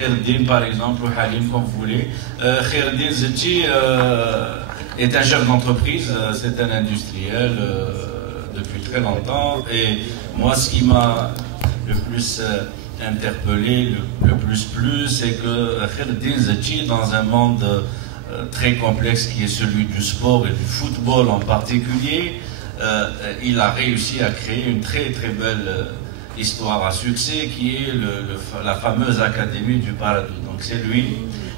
Khaireddine, par exemple, ou Halim, comme vous voulez. Khaireddine Zetchi est un chef d'entreprise, c'est un industriel depuis très longtemps. Et moi, ce qui m'a le plus interpellé, le plus, c'est que Khaireddine Zetchi, dans un monde très complexe qui est celui du sport et du football en particulier, il a réussi à créer une très très belle histoire à succès qui est la fameuse Académie du Paradou. Donc c'est lui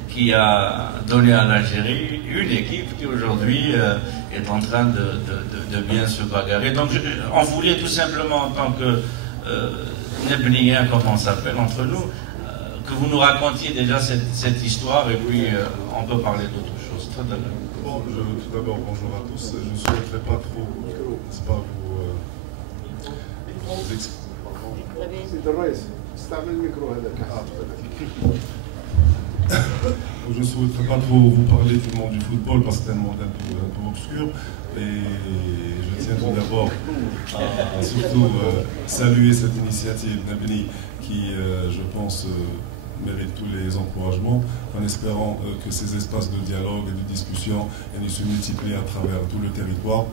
qui a donné à l'Algérie une équipe qui aujourd'hui est en train de bien se bagarrer. Donc on voulait tout simplement en tant que Nebnien, comme on s'appelle entre nous, que vous nous racontiez déjà cette histoire et puis on peut parler d'autre chose. Bon, tout d'abord, bonjour à tous. Je ne souhaiterais pas trop, n'est-ce pas, vous expliquer. Je ne souhaiterais pas trop vous parler du monde du football parce que c'est un monde un peu obscur. Et je tiens tout d'abord à surtout saluer cette initiative d'Abni qui, je pense, mérite tous les encouragements, en espérant que ces espaces de dialogue et de discussion se multiplient à travers tout le territoire.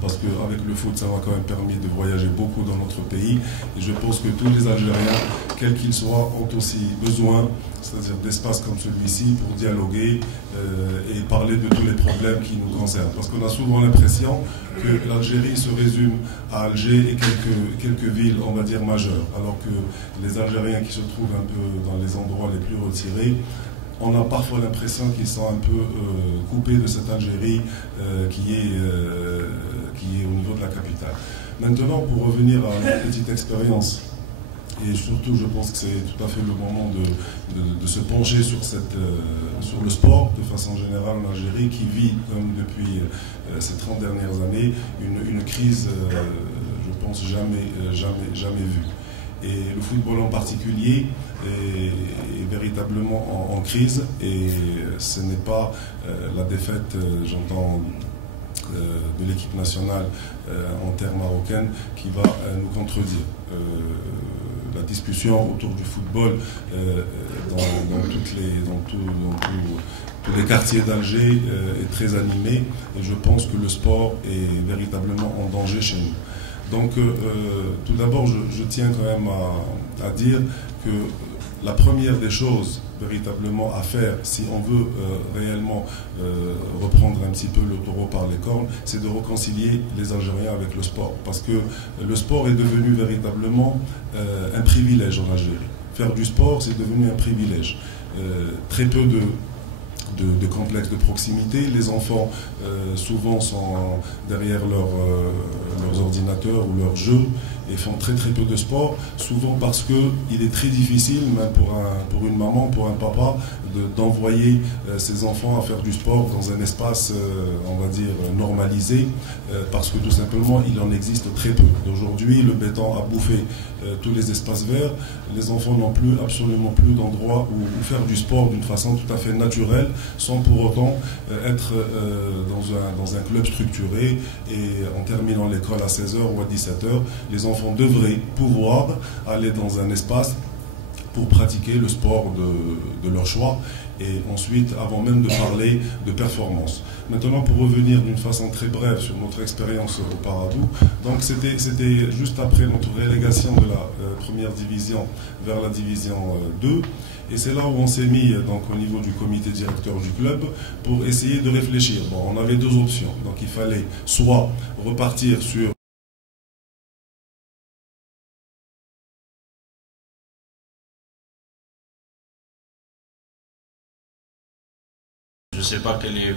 Parce qu'avec le foot, ça m'a quand même permis de voyager beaucoup dans notre pays. Et je pense que tous les Algériens, quels qu'ils soient, ont aussi besoin, c'est-à-dire d'espaces comme celui-ci pour dialoguer et parler de tous les problèmes qui nous concernent. Parce qu'on a souvent l'impression que l'Algérie se résume à Alger et quelques villes, on va dire, majeures. Alors que les Algériens qui se trouvent un peu dans les endroits les plus retirés, on a parfois l'impression qu'ils sont un peu coupés de cette Algérie qui est au niveau de la capitale. Maintenant, pour revenir à une petite expérience, et surtout je pense que c'est tout à fait le moment de se pencher sur le sport de façon générale en Algérie qui vit, comme depuis ces 30 dernières années, une crise, je pense, jamais vue. Et le football en particulier est véritablement en crise et ce n'est pas la défaite, j'entends, de l'équipe nationale en terre marocaine qui va nous contredire. La discussion autour du football dans tous les quartiers d'Alger est très animée et je pense que le sport est véritablement en danger chez nous. Donc, tout d'abord, je tiens quand même à dire que la première des choses véritablement à faire, si on veut réellement reprendre un petit peu le taureau par les cornes, c'est de réconcilier les Algériens avec le sport. Parce que le sport est devenu véritablement un privilège en Algérie. Faire du sport, c'est devenu un privilège. Très peu de complexes de proximité. Les enfants souvent sont derrière leurs ordinateurs ou leurs jeux et font très peu de sport, souvent parce qu'il est très difficile, même pour une maman, pour un papa, d'envoyer ses enfants à faire du sport dans un espace, on va dire, normalisé, parce que tout simplement, il en existe très peu. Aujourd'hui, le béton a bouffé tous les espaces verts, les enfants n'ont absolument plus d'endroits où faire du sport d'une façon tout à fait naturelle, sans pour autant être dans un club structuré et en terminant l'école à 16h ou à 17h, les enfants devraient pouvoir aller dans un espace pour pratiquer le sport de leur choix et ensuite, avant même de parler de performance. Maintenant, pour revenir d'une façon très brève sur notre expérience au Paradou, donc c'était juste après notre relégation de la première division vers la division 2, et c'est là où on s'est mis donc, au niveau du comité directeur du club pour essayer de réfléchir. Bon, on avait deux options, donc il fallait soit repartir sur Je ne sais pas quel est